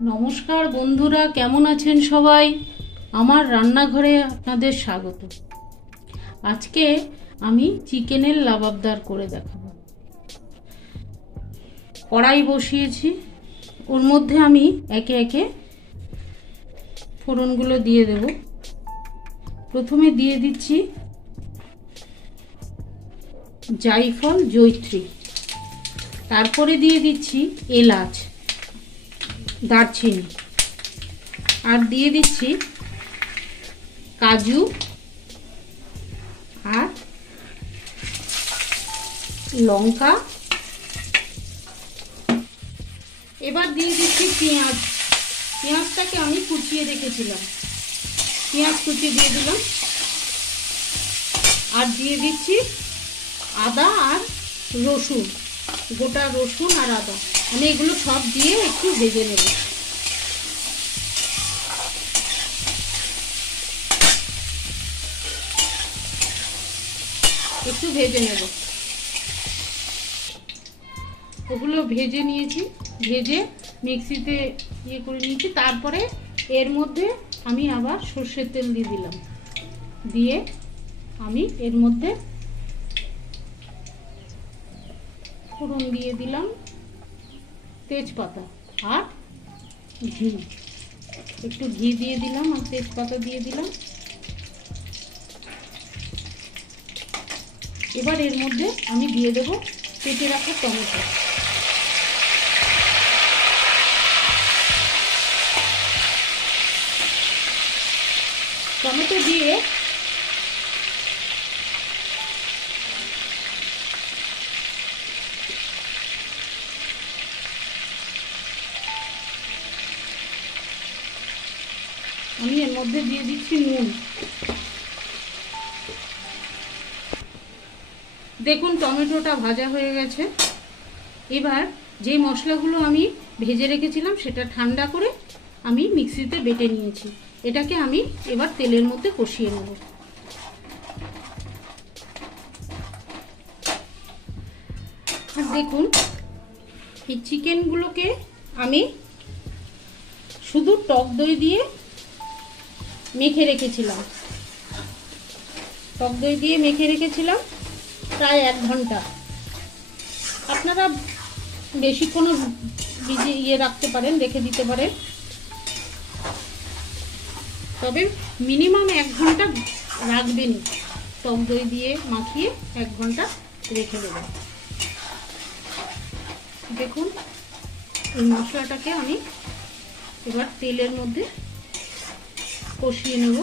নমস্কার বন্ধুরা, কেমন আছেন সবাই? আমার রান্নাঘরে আপনাদের স্বাগত। আজকে আমি চিকেনের লাবাবদার করে দেখাবো। কড়াই বসিয়েছি, ওর মধ্যে আমি একে একে ফোড়নগুলো দিয়ে দেব। প্রথমে দিয়ে দিচ্ছি জায়ফল, জয়িত্রী, তারপরে দিয়ে দিচ্ছি এলাচ, দারচিনি, আর দিয়ে দিচ্ছি কাজু আর লঙ্কা। এবার দিয়ে দিচ্ছি পেঁয়াজ। পেঁয়াজটাকে আমি কুচিয়ে রেখেছিলাম, পেঁয়াজ কুচি দিয়ে দিলাম। আর দিয়ে দিচ্ছি আদা আর রসুন, গোটা রসুন আর আদা। আমি এগুলো সব দিয়ে একটু ভেজে নেব। একটু ভেজে নেব। ওগুলো ভেজে নিয়েছি, ভেজে মিক্সিতে ইয়ে করে নিয়েছি। তারপরে এর মধ্যে আমি আবার সর্ষের তেল দিয়ে দিলাম। দিয়ে আমি এর মধ্যে ফোড়ন দিয়ে দিলাম, তেজপাতা আর ঘি। একটু ঘি দিয়ে দিলাম আর তেজপাতা দিয়ে দিলাম। এবার এর মধ্যে আমি দিয়ে দেবো কেটে রাখা টমেটো। টমেটো দিয়ে আমি এর মধ্যে দিয়ে দিচ্ছি নুন। দেখুন টমেটোটা ভাজা হয়ে গেছে। এবার যে মশলাগুলো আমি ভেজে রেখেছিলাম সেটা ঠান্ডা করে আমি মিক্সিতে বেটে নিয়েছি। এটাকে আমি এবার তেলের মধ্যে কষিয়ে নেব। আর দেখুন এই চিকেনগুলোকে আমি শুধু টক দই দিয়ে মেখে রেখেছিলাম। টক দই দিয়ে মেখে রেখেছিলাম প্রায় 1 ঘন্টা। আপনারা বেশিক্ষণও ভিজিয়ে রাখতে পারেন, রেখে দিতে পারেন, তবে মিনিমাম 1 ঘন্টা রাখবেন। টক দই দিয়ে মাখিয়ে 1 ঘন্টা রেখে দেবেন। দেখুন এই মশলাটাকে আমি এবার তেলের মধ্যে কষিয়ে নেব।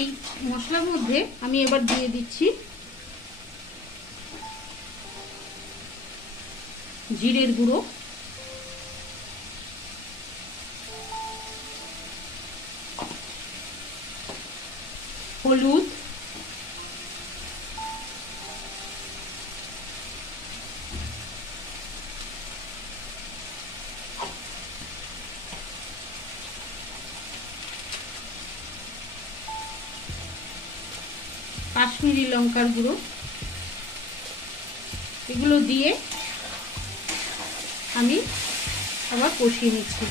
এই মশলার মধ্যে আমি এবার দিয়ে দিচ্ছি জিরের গুঁড়ো, হলুদ, কাশ্মীরি লঙ্কার গুঁড়ো, এগুলো দিয়ে আমি আবার কষিয়ে নিচ্ছি।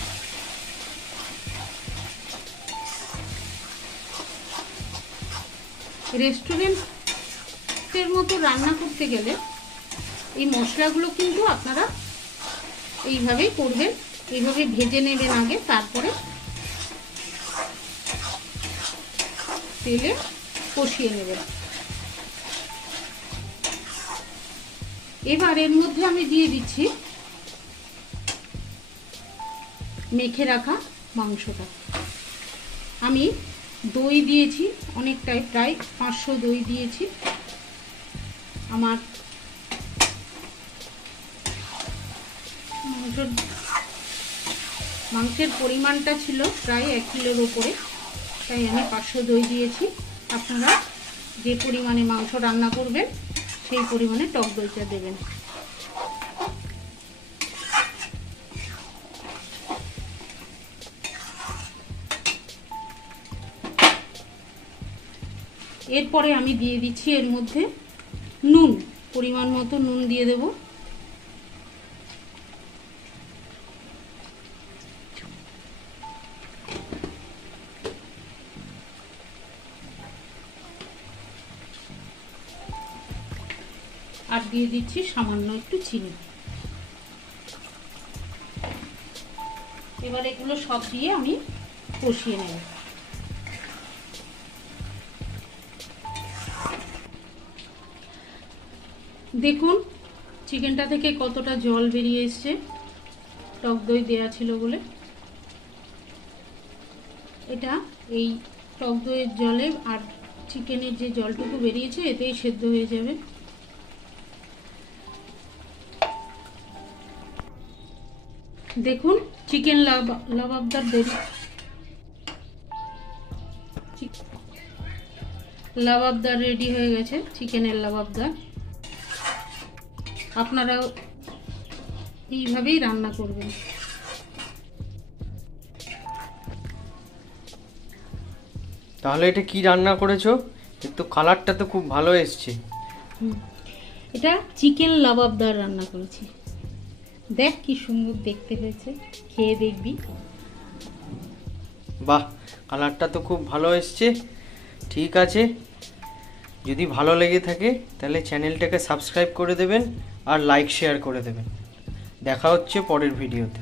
রেস্টুরেন্টের মতো রান্না করতে গেলে এই মশলাগুলো কিন্তু আপনারা এইভাবেই করবেন, এইভাবে ভেজে নেবেন আগে, তারপরে তেলে কষিয়ে নেবেন। এবার এর মধ্যে আমি দিয়ে দিচ্ছি মেখে রাখা মাংসটা। আমি দই দিয়েছি অনেকটাই, প্রায় 500 দই দিয়েছি। আমার মাংসের পরিমাণটা ছিল প্রায় 1 কিলোর ওপরে, তাই আমি 500 দই দিয়েছি। আপনারা যে পরিমাণে মাংস রান্না করবেন সেই পরিমাণে টক দইটা দেবেন। এরপরে আমি দিয়ে দিচ্ছি এর মধ্যে নুন, পরিমাণ মতো নুন দিয়ে দেব। দিয়ে দিচ্ছি সামান্য একটু চিনি। এবার এগুলো সব দিয়ে আমি কষিয়ে নেব। দেখুন চিকেনটা থেকে কতটা জল বেরিয়ে এসছে, টক দই দেওয়া ছিল বলে। এটা এই টক দইয়ের জলে আর চিকেনের যে জলটুকু বেরিয়েছে এতেই সেদ্ধ হয়ে যাবে। দেখুন চিকেন লাবাবদার লাবাবদার রেডি হয়ে গেছে, চিকেনের লাবাবদার। আপনারাও এইভাবেই রান্না করবেন। তাহলে এটা কি রান্না করেছো? একটু কালারটা তো খুব ভালো এসছে। এটা চিকেন লাবাবদার রান্না করেছি। দেখ কি সুন্দর দেখতে হয়েছে, খেয়ে দেখবি। বাহ, কালারটা তো খুব ভালো এসছে। ঠিক আছে, যদি ভালো লেগে থাকে তাহলে চ্যানেলটাকে সাবস্ক্রাইব করে দেবেন আর লাইক শেয়ার করে দেবেন। দেখা হচ্ছে পরের ভিডিওতে।